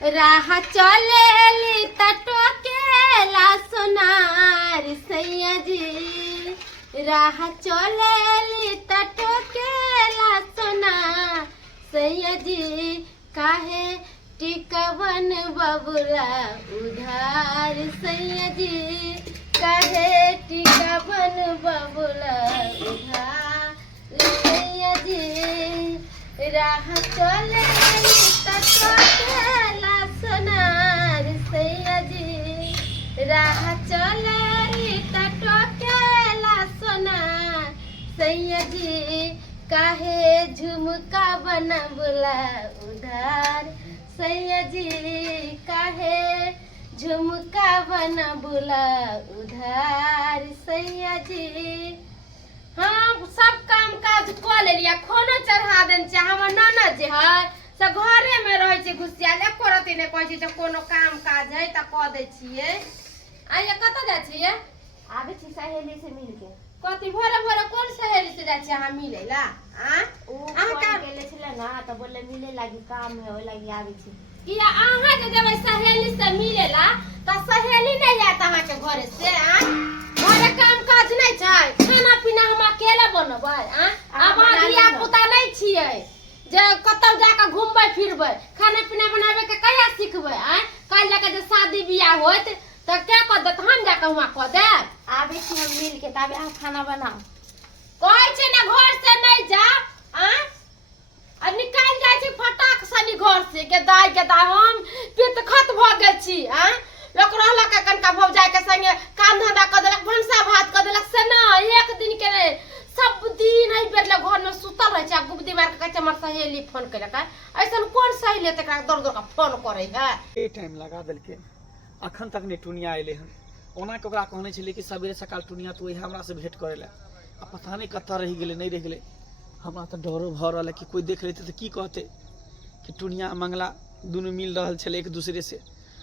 राह चलेली टोकेला सोनार सैया जी। राह चलेली टोकेला सोनार सैया जी। काहे टिकवन बबुला उधार सैया जी। काहे टिकवन बबुला उधार सैया जी। राह चलेली टोकेला सोनार सैया जी। राह चलेली टोकेला सोनार सैया जी। काहे झुमका बनबुला उधार सैया जी। काहे झुमका बनबुला उधार सैया जी। हाँ सब काम काज कर लिया, खाना चढ़ा देन छै। हमर ननद जे है से घरे में रहे छै घुसियाल, एको रति ने कहै छै जे कोनो काम काज है त क दै छियै। आइया कत जाइ छियै? आबे छी सहेली से मिल के। कथी भोरे भोरे कोन सहेली से जाइ छियै अहाँ मिलै ला? अहाँ का गेले छले ना त बोले मिले लागी काम है, ओइ लागी आबे छी। किया अहाँ जे जेबै सहेली से मिले ला त सहेली नहीं आत अहाँ के घरे से? घरे काम काज नहीं छै, खाना पीना हम अकेले बनबै? अब धिया पुता नहीं छियै जे कतौ जाके घूमबै फिरबै, खाना पीना बनाबे के कहिया सिखबै? काल जाके जे शादी बियाह होत त क्या क देत? हम जाके वहां क देब? आबे छी हम मिल के, तबे आप खाना बनाओ। कहै छै ना घर से नहीं जा आ निकाल जाय छी फटाक सनी घर से। के दाई हम पितखत भ गेल छी। लोक रहला के कनका भौजाई के संगे काम धंधा क देलक, भंसा भात क देलक से ना एक दिन के नहीं, सब दिन आई बेर ले घर में सुतल रह छै। गुबदी मार के कहै छै हमर सहेली फोन केलक। ऐसन कोन सहेली तकरा दर दर के फोन करे है? ए टाइम लगा देलके, अखन तक ने टुनिया अइले हन। ओना के ओकरा कहने छले कि सबेरे सकाल टुनिया तो हमरा से भेंट करे ला, आ पता नहीं कत्ता रह गेले नहीं रह गेले। हमरा तो डरो भ रहल कि कोई देख लेते तो की कहते कि टुनिया मंगला दोनों मिल रहल छले एक दूसरे से।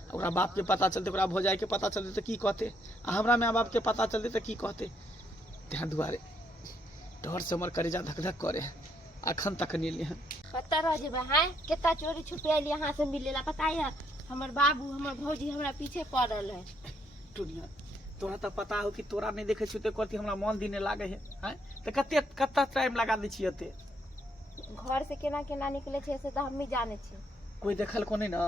ओकरा बाप के पता चलते, ओकरा भौजाई के पता चलते तो की कहते, आ हमरा माँ बाप के पता चलते तो की कहते। ध्यान दुआरे डर से हमर करेजा धक धक करे, अखन तक नहीं लिए हन। पता रह जेबे हैं केता चोरी छुपे आइली यहाँ से मिलेला। पता है हमर बाबू हमर भौजी हमरा पीछे पड़ल है। टुनिया तोरा तो पता हो कि तोरा नहीं देखे छुते करती हमरा मन दिने लागे है, हैं तो कत्ता टाइम लगा दै छियै ते। घर से केना केना निकले छे से तो हम ही जाने छी। कोई देखल को नहीं ना?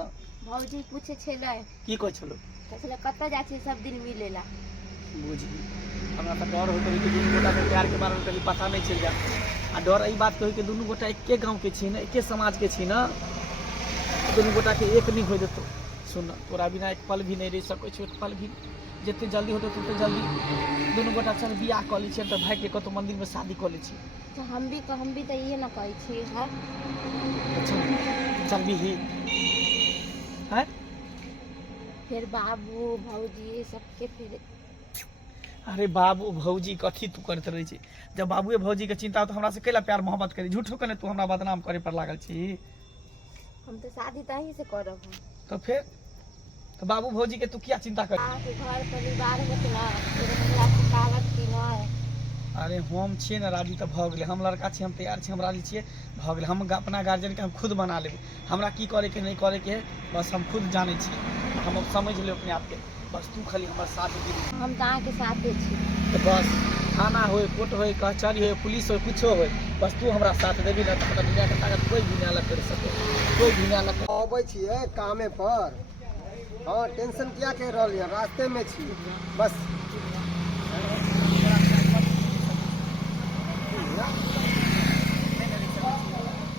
भौजी पूछे छले की कहै छलो? कहले कत्ता जा छी सब दिन मिलेला। बुझी हमरा तो डर होत रही कि दुनू गोटा के प्यार के बारे में कभी पता नहीं चल जा। आ डर ई बात कहि कि दुनू गोटा एके गांव के छी ना, एके समाज के छी ना, दुनू गोटा के एक नहीं हो देतो। सुन तोरा बिना एक पल भी नहीं रह सकै छी, एक पल भी। जितने जल्दी होते उतने जल्दी दोनों गोटा चल बियाह क ली तो भाई के कतो मंदिर में शादी क ली। तो हम भी तो ये ना कहै छी है। चल भी ही है फिर बाबू भौजी सबके फिर। अरे बाबू भौजी कथी तू करत रही छी? जब बाबूए भौजी के चिंता हो तो हमरा से कैला प्यार मोहब्बत करी? झूठो कने तू हमरा बदनाम करे पर लागल छी। हम तो शादी तही से करब। तो फिर तो बाबू भौजी के तू क्या चिंता कर? घर परिवार होत ना, फिर हमरा के कागज की ना। अरे हम छिए ना राजी तो भ गेले, हम लड़का छी, हम तैयार छी, हम राजी छिए, भ गेले। हम अपना गार्जियन के हम खुद बना लेबे। हमरा की करे के नहीं करे के बस हम खुद जाने छी, हम समझ ले अपने आप के। बस तू खाली हमर साथ दे। हम तो के साथे छी। तो बस थाना होए, कोर्ट होए, कचहरी होए, पुलिस होए, कुछो होए, बस तू हमरा साथ देबी ना तो दुनिया के ताकत कोई भी ना लग कर सके, कोई भी ना लग। आबै छिए कामे पर। हाँ टेंशन क्या कह रहा है, रास्ते में छी बस।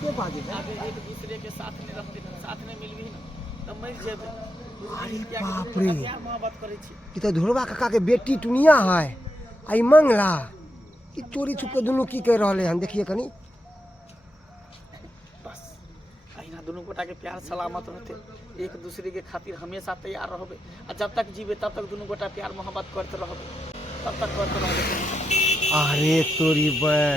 के बाजे एक दूसरे के साथ में रहते, साथ में मिलबी ना तो मर जेबे। अरे बाप रे, प्यार मोहब्बत करे छी। ई तो धुरवा काका के बेटी टुनिया है, आई मंगला। ई चोरी छुप के दोनों की कह रहे हैं देखिए कनी। बस अहिना दोनों गोटा के प्यार सलामत रहते, एक दूसरे के खातिर हमेशा तैयार रहबे। आ जब तक जीवे तब तक दोनों गोटा प्यार मोहब्बत करते रहबे, तब तक करते रहबे। अरे तोरी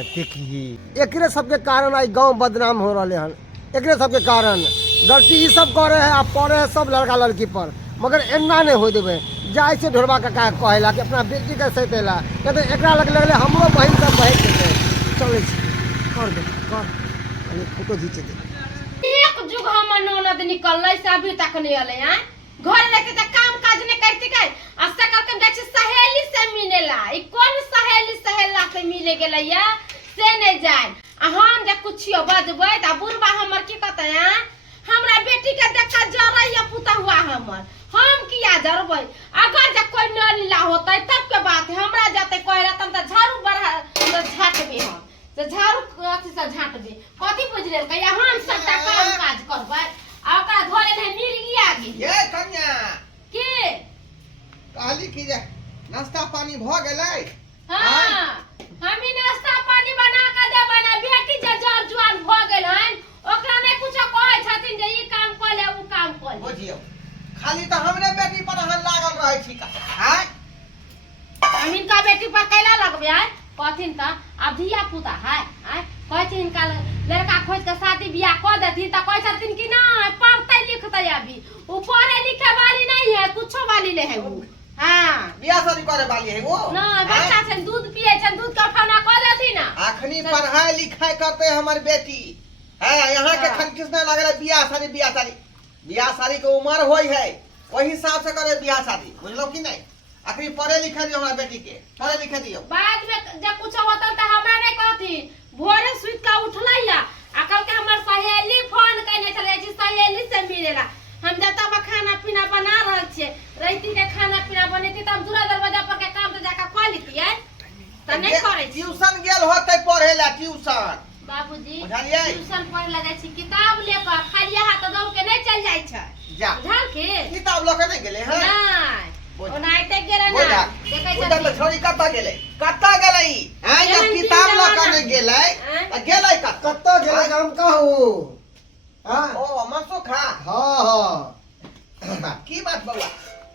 देखी एकरे सबके कारण आई गांव बदनाम हो रहे हैं। एकरे सबके कारण गलती ई सब करे है, आप पड़े है सब लड़का लड़की पर, मगर एना नहीं हो देवे। जाए से ढोरबा काका कहेला कि अपना बेटी के सतेला, कहते एकरा लग लगले हमरो बहन सब बहन के चले छी कर दे कर, अरे फोटो खींचे दे। एक जुग हम ननद ननद निकलले से अभी तक नहीं आले हैं। घर रहते त काम काज नहीं करती गई, अस्ता करके जाय छी सहेली से मिलेला। ई कौन सहेली सहेला से मिले गेलै या से नहीं जाय। आ हम जे कुछियो बजबै त बुढ़बा हमर की कहते हैं, हमरा बेटी के देखा जरैया पुता हुआ हमर, हम किया जरबै। अगर जे कोई नलीला होतै तब के बात है, हमरा जाते कहला तब त झाड़ू बढ़ा तो झाटबे हम, तो झाड़ू अथी से झाटबे। कथी बुझले कहिया हम सबटा काम काज करबै आ ओकरा घरे नहीं मिल आगे। ये कन्या के कहली कि जे नाश्ता पानी भ गेलै? हां हमी नाश्ता पानी बना के देबै ना। बेटी जे जर जुआन भ गेल हन ओकरा नहीं कुछ कहै छथिन जे ई काम क ले उ काम क ले। बुझियो खाली त हमरे बेटी पर अहाँ लागल रहै छी का? हां हम इनका बेटी पर कैला लगबे है कथिन त अब धिया पुता है कहै छी इनका लड़का खोज के शादी बियाह क देथिन त कहै छथिन कि नहीं पढ़तै लिखतै। अभी उ पढ़े लिखे वाली नहीं है, कुछो वाली नहीं है वो। हां बियाह शादी करे वाली है वो? नहीं बच्चा से दूध पिए छ, दूध का खाना क देथिन ना। अखनी पढ़ाई लिखाई करते हमर बेटी है। यहाँ के खन किसने लागल है बियाह शादी? बियाह शादी के उम्र होई है, वही हिसाब से करे बियाह शादी, बुझलो कि नहीं? अखनी पढ़े लिखे दियो हमरा बेटी के, पढ़े लिखे दियो। बाद में जब कुछ होता त हमरा नहीं कहती। भोरे सुत के उठलैया आ कल के हमर सहेली फोन कइने छले जी सहेली से मिलेला। हम जता बा खाना पीना बना रहल छे, रैती के खाना पीना बनेती त हम दूरा दरवाजा पर के काम त जाका क लेतियै त नहीं करे छी। ट्यूशन गेल होते पढ़े ला, ट्यूशन बाबूजी बुझलियै? ट्यूशन पढ़ ला जाय छी, किताब लेकर खाली हाथ दौड़ के नहीं चल जाय छै। जा बुझल के किताब ल के नहीं गेले हैं? नहीं बोझ। ओनाइते गेले बोझ। ना देखै उधर छी। तो छोरी कत्ता गेले? कत्ता गेले? हैं जब जहन किताब दिन ल जमाना। के नहीं गेले हैं? त गेले कत्ता? कत्तो गेले हम कहू? हाँ ओ मसो खा हाँ की बात बउआ?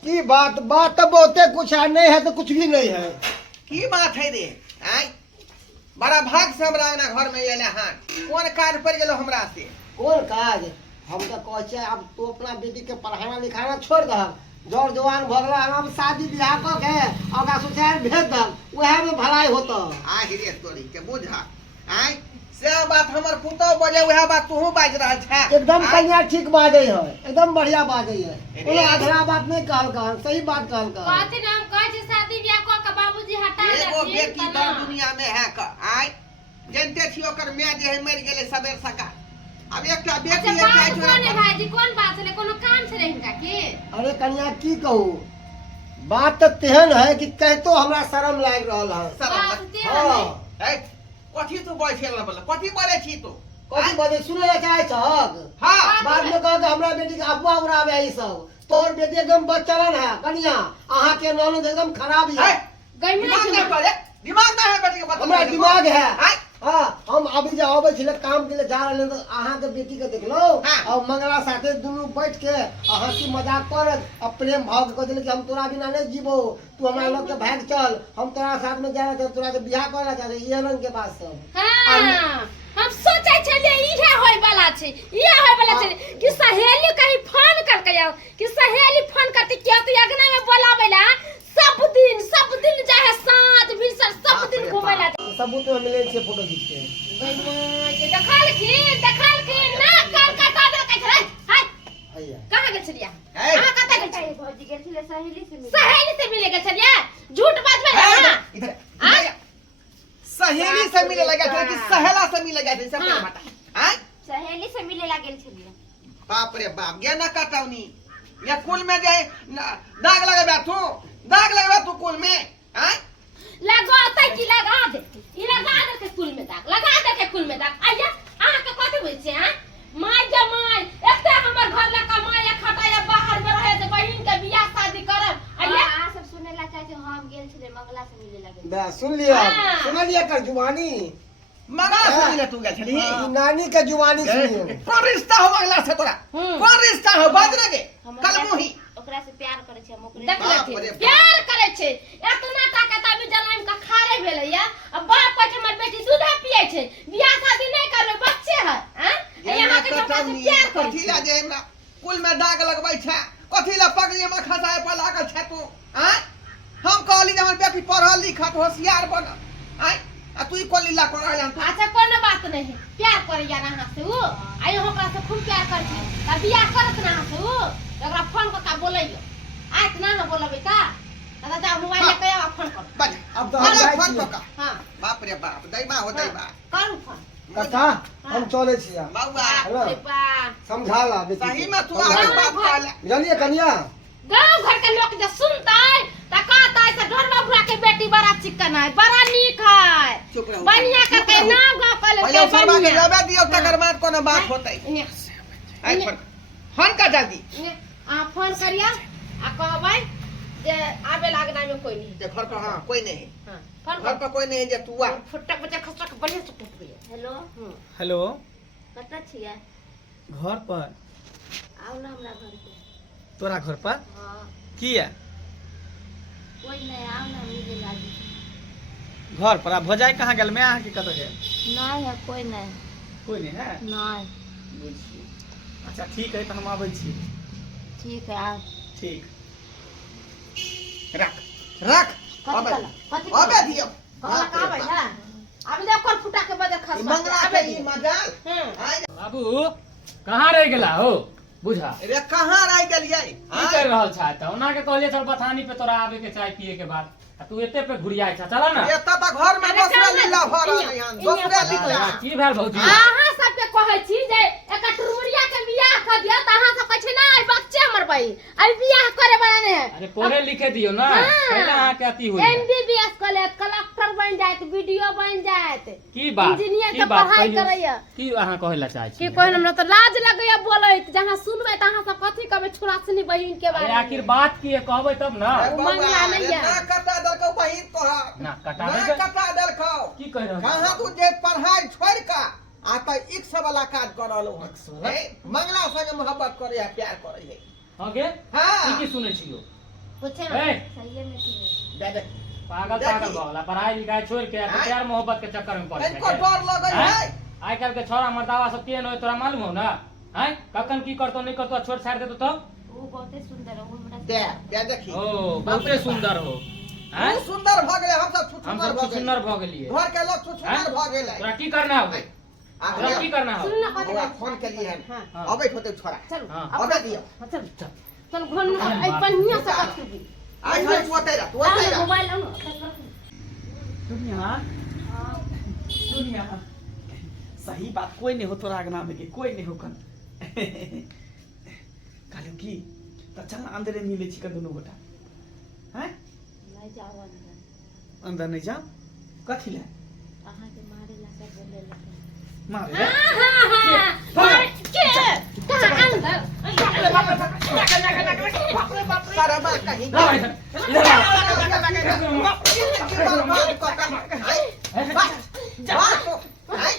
की बात? बात तो बहुते कुछ है, नहीं है तो कुछ भी नहीं है। की बात है रे? हैं बड़ा भाग से हमरा अंगना घर में एले हन, कौन कार्य पड़ गेलो हमरा से? कौन काज? हम तो कहे छे अब तू अपना बेटी के पढ़ाना लिखाना छोड़ दह, जड़ जवान भ गेला, अब शादी बियाह क के ओकरा ससुराल भेज दह, वह में भलाई होता। आ रे तोरी के बुझा हैं से बात हमर पुतो बजे, वह बात तूहू बाज रहल छे। एकदम हैं? कन्या ठीक बाजे है, एकदम बढ़िया बाजे है, अरे। कोनो अधरा बात नहीं कहल कर, सही बात कहल कर। कथी नाम कहै छै शादी बियाह क के बाबूजी हटा एगो देथिन बेटी त दर ना। दुनिया में है क आई जनते छी ओकर माय जे है मर गेले सबेर सका। अब एकटा बेटी अच्छा है बात चाहे कौन है छोरा। भाईजी, कौन बात छले? कोनो काम छले हिनका की? अरे कन्या की कहू, बात तो तेहन है कि कहतो हमरा शर्म लाग रहल है। बात तेहन हाँ है कथी तू बैठे बोल? कथी बोले छी तू? कथी बजे सुने ला चाहे छक? हां बाद में कह हमरा बेटी के अफवाह उड़ावे है ई सब। तोर बेटी एकदम बच्चलन है कन्या, अहाँ के ननद एकदम खराब है। गइमे दिमाग नहीं पड़े? दिमाग ना है बेटी के बात? हमरा दिमाग है। हैं? हाँ हम अभी जे आवे छिले काम के लिए जा रहले तो अहाँ के बेटी के देखलो हाँ। और मंगला साथे दुनू बैठ के हंसी मजाक करत और प्रेम भाव के कहले कि हम तोरा बिना नहीं जीबो, तू हमरा लोग के भाग चल, हम तोरा साथ में जा रहे तोरा से बियाह करना चाहते, ये रंग के बात सब। हां हम सोचै छलिए इहे होय वाला छै, इहे होय वाला छै कि सहेली कहीं फोन करके आओ, कि सहेली फोन करती कि तू अगना में बोलावेला सब दिन जाए साँझ भीसर सब दिन घुमेला। सबूत में मिले छे फोटो खींच के। देखल की ना कान काटा दे के छै। हाय हैया कहां गेल छलिया? है? अहाँ कतै गेल छी? भौजी गेल छले सहेली से मिले। सहेली से मिले गेल छलिया? झूठ बाजबै हैं? ना। इधर इधर सहेली से मिले लगा था कि सहेला से मिले गए थे? सब हाँ। बता हैं? सहेली से मिले ला गेल छलिए। बाप रे बाप गे ना कटौनी या कुल में जाए दाग लगाबे तू कुल में हैं? लगाते कि लगा दे, ई लगा दे के कुल में दाग, लगा दे के कुल में दाग। आइया अहाँ के कथि होय छै? हैं माय जमाय एते हमर घर ला कमाय खटाया बाहर में रहे त बहिन के बियाह शादी करब। आइया आ सब सुने ला चाहे हम गेल छले मंगला से मिले ला गेल। बे सुन लिया, हाँ। सुन लिया कर जुबानी, मंगला से मिले तू गए छली? ई नानी के जुबानी सुनियो। कौन रिश्ता हो मंगला से तोरा? कौन रिश्ता हो बाज रे गे? हम कल मुही ओकरा से प्यार करे छै, हम ओकरे देख बाप लेथिन रे बाप। प्यार करे छै। एतना टाका तभी जलाम का खारे भेलैया। अब बाप कहै छै हमर बेटी दूध पियै छै, बियाह शादी नहीं करबै, बच्चे है। हैं यहाँ के हमरा से प्यार करे कथी छै। ला जे हमरा कुल में दाग लगबै छै? कथी ला पगड़ी में खसाए पर लागल छै तू? हैं? हम कहली जे हमर बेटी पढ़ल लिखत होशियार बन। हैं? आ तू को लीला कर रहा है अच्छा कोनो बात नहीं है प्यार करे या ना से वो आई होकरा से खूब प्यार कर छी त बियाह करत ना से वो ओकरा फोन क का बोलैयो आज ना बोलबे का दादा जा मोबाइल लेके आ फोन कर बन अब तो अब हम जाय फोन छियै। कर हां बाप रे बाप दैबा हो दैबा करू फोन कथा हम चले छियै बाबा हेलो अरे बा समझा ला बेटी सही में तू आगे बात कहला जानिए कन्या गांव घर के लोग जे सुनतै त कहतै से ढोर बाबूरा के बेटी बड़ा चिकन है बड़ा नीक है चुप रहो बढ़िया के के नाम गांव कले पहले के सरबा के बढ़िया लेबे दियो तकर बाद कोनो बात होतै आई फोन का जल्दी आ फोन करिया आ कहबै जे आबे लागना में कोई नहीं जे घर पर हां कोई नहीं हां फोन घर कर पर कोई नहीं जे तू आ फुटक बच्चा खसक बढ़िया से कुट गया हेलो हेलो कतऽ छियै घर पर आउ ना हमरा घर पे तोरा घर पर हाँ किया कोई नहीं आउ ना मिले लागी घर पर आ भजाई कहाँ गेल मैं अहाँ के कतऽ गेल नहीं है कोई नहीं कोई नहीं है नहीं अच्छा ठीक है तो हम आबै छी ठीक है आओ ठीक रख रख कथी अबे कथी अबे दियो कहला का भाई है अभी देख कल फुटा के बजे खस मंगला के ई मजाल आई बाबू कहाँ रह गेला हो बुझा रे कहां रह गेलियै की कर रहल छा त ओना के कहलिए चल बथानी पे तोरा आवे के चाय पिए के बाद आ तू एते पे घुरियाय छा चला ना एत त घर में बसरे लीला भ रहल है बसरे लीला की भेल भौजी अहाँ सबके कहै छी जे एका टुरमुरिया के बियाह कर दिया त अहाँ सब कहै छी ना आई बच्चे हमर भाई आई बियाह करे वाला ने अरे पढ़े लिखे दियो ना हाँ। पहले अहाँ के अति होई एमबीबीएस कॉलेज कलेक्टर बन जात वीडियो बन जात की बात इंजीनियर की के बात पढ़ाई कहियो। करैया की अहाँ कहै ला चाहै छी की कोई हमरा त लाज लगैया बोलैत जहां सुनबै त अहाँ सब कथी कहबै छुरासनी बहिन के अरे बारे में आखिर बात की है कहबै तब ना ए मंगला बउआ, नहीं रे है। ना कटा दलकौ बहिन तोहर ना ना कटावे के कटा दलकौ की कह रहल कहां तू जे पढ़ाई छोड़ का आ त इक्स वाला काज कर रहलो है मंगला संग मोहब्बत करे है प्यार करे है हां गे हां की सुनै छियो पूछे ए सही में सुने दे दे पागल देखी। पागल भगला पढ़ाई लिखाई छोड़ के हाँ। प्यार मोहब्बत के चक्कर में पड़ इनको डर लगै है आई काल के छोरा मर्दावा सब केहन होय तोरा मालूम हो ना हैं कखन की करतो नहीं करतो छोड़ छाड़ देतो तो वो बहुते सुंदर है वो हमरा दे दे देखी ओ बहुते सुंदर हो हैं तू सुंदर भ गेले हम सब हम सुंदर सब भ गेले सुंदर भ गेलिए घर के लोग सुंदर भ गेले तोरा की करना हो तोरा की करना हो सुन ना कथी बउआ बात फोन के लिए हां हाँ। अबै होते छोरा चल हाँ। अबे दियो चल चल घन आई पन्निया से कथी दी आज हम तू अतै तू अतै मोबाइल आउन दुनिया दुनिया सही बात कोई नहीं हो तोरा आगना में के कोई नहीं हो कन कहलियो की त चल ना अंदर मिले छी का दोनों गोटा हैं नहीं जाओ अंदर अंदर नहीं जा कथी ले अहाँ के मारे ला सब बोले ला मारे रे के कहां अंदर सारा बात कहीं ला भाई साहब, इधर आ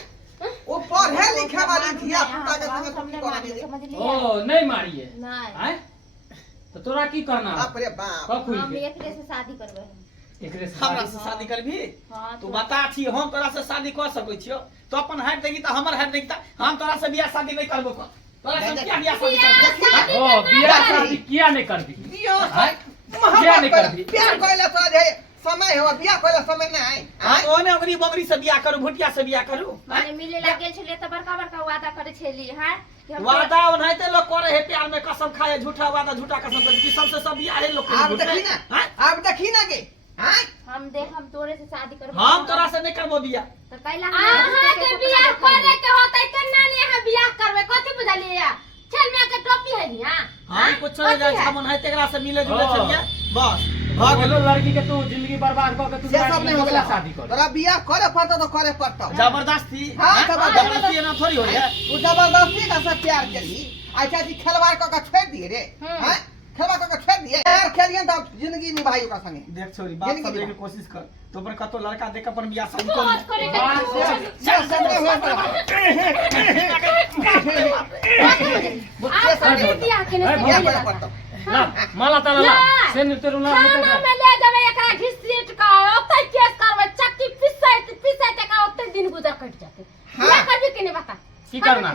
वो पढ़े लिखे वाली धिया पुता के संग तुम हमने करा मारे दे समझ लिया ओ नहीं मारिए नहीं हैं तो तोरा की करना बाप रे बाप कब खुल हम के एकरे से शादी करबै एकरे हमरा से से शादी करबी हां तू बता छी हम तोरा से शादी कर सकै छियो तो अपन हाथ देगी त हमर हाथ देगी त हम तोरा से बियाह शादी नहीं करबो को तोरा से क्या बियाह शादी करबो ओ बियाह शादी किया नहीं कर दी दियो हैं? मोहब्बत नहीं कर करबी। प्यार कइला तो जे समय हो बियाह कइला समय नहीं हां ओने अंगरी बंगरी से बियाह करू भुटिया से बियाह करू माने मिले ला गेल छलिए त बड़का बड़का वादा करे छली हैं कि हम वादा ओनाइते लोग करे है प्यार में कसम खाए झूठा वादा झूठा कसम करे की सबसे सब बियाह है लोग अब देखी ना हैं? अब देखी ना गे हां हम तोरे से शादी करबै हम तोरा से नहीं करबो बियाह त कैला अहाँ के बियाह करे के होतै केना ने अहाँ बियाह करबै कथि बुझलियै चल में के टोपी है नि हां हम कुछ चले जाए हमन है तेकरा से मिले जुले हाँ। चलिए बस बोलो लड़की के तू जिंदगी बर्बाद कर के तू ये सब नहीं हो गया शादी कर तोरा बियाह करे पड़ता तो करे पड़ता जबरदस्ती हाँ, हैं? जबरदस्ती। जबरदस्ती ना थोड़ी हो है तू जबरदस्ती का से प्यार करी अच्छा जी खिलवाड़ क के छोड़ दिए रे हैं खिलवाड़ क के छोड़ दिए यार खेलिए तो जिंदगी निभाई ओकरा संगे देख छोरी बात जिंदगी समझे की में। कोशिश कर तो पर कतो लड़का देख अपन बियाह शादी बात कर करे बात के से- सब सब नहीं हुआ आप बियाह के ए, ने बियाह करे पड़ता ला माला ताला ला ला। से तेरू ना थाना में ले जाबै एकरा घिसीट का ओतै केस करबै चक्की पिसैत पिसैत का ओतै दिन गुजर कट जाते हाँ। बियाह करबी कि नहीं बता की करना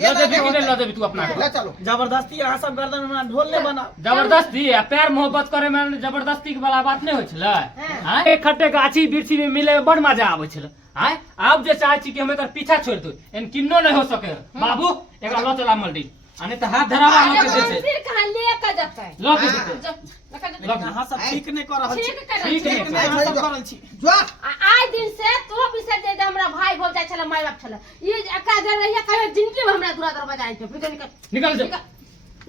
ये लो ना देवी के कि नहीं लो होता देवी तू अपना ले चलो जबरदस्ती अहाँ सब गर्दन हमरा ढोल नहीं बना जबरदस्ती आ प्यार मोहब्बत करे में जबरदस्ती के वाला बात नहीं होइ छलै हां एक खट्टे गाछी बिरछी में मिले में बड़ मजा आबै छलै हां आब जे चाहै छी कि हम एकर पीछा छोड़ दू एन किन्नो नहीं हो सके बाबू एकरा लो चला मंडी आने तो हाथ धरावा अरे मत देते फिर कहाँ लेके जाते हैं लो के देते जा, लेके जा। लो अहाँ सब ठीक नहीं कर रहल छी ठीक कर ठीक ठीक नहीं नहीं अहाँ सब करल छी जो आइ दिन से तो विषय दे दे हमरा भाई भौ जाय छले माय बाप छले ये का जे रहिया कहियो जिंदगी में हमरा दूरा दरवाजा आइ पे फिर निकल निकल जा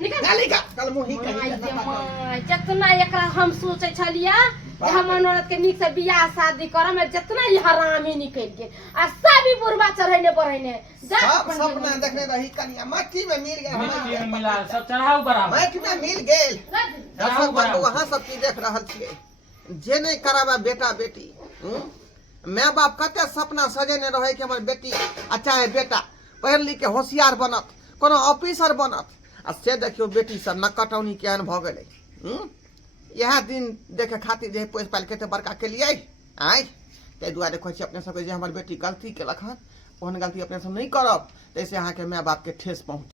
निकल गाली का कल मुही माय कही जे माय जितना एकरा हम सोचे छलिया कि हमर औरत के निक से बियाह शादी करम में जितना ही हरामी निकल गेल आ सभी बुढ़वा चढ़ैने बढ़ैने जा सब सपना देखने रही कनिया माटी में मिल गए मिट्टी में हमारे मिला सब चढ़ाऊ बराबर माटी में मिल गेल चढ़ाऊ दर्शक बंधु बराबर वहाँ सब की देख रहल छियै जे नहीं कराबा बेटा बेटी माय बाप कते सपना सजेने रहे कि हमर बेटी अच्छा है बेटा पढ़ लिख के होशियार बनत कोनो ऑफिसर बनत आ से देखियो बेटी सब नकटौनी केहन भ गेलै यह दिन देखे खातिर जे पोस पाल कते बड़का केलिए आइ ताहि दुआरे कहै छी अपने सबके जे हमर बेटी गलती केलक हन ओहन गलती अपने सब नहीं करब तैसे अहाँ के माय बाप के ठेस पहुँच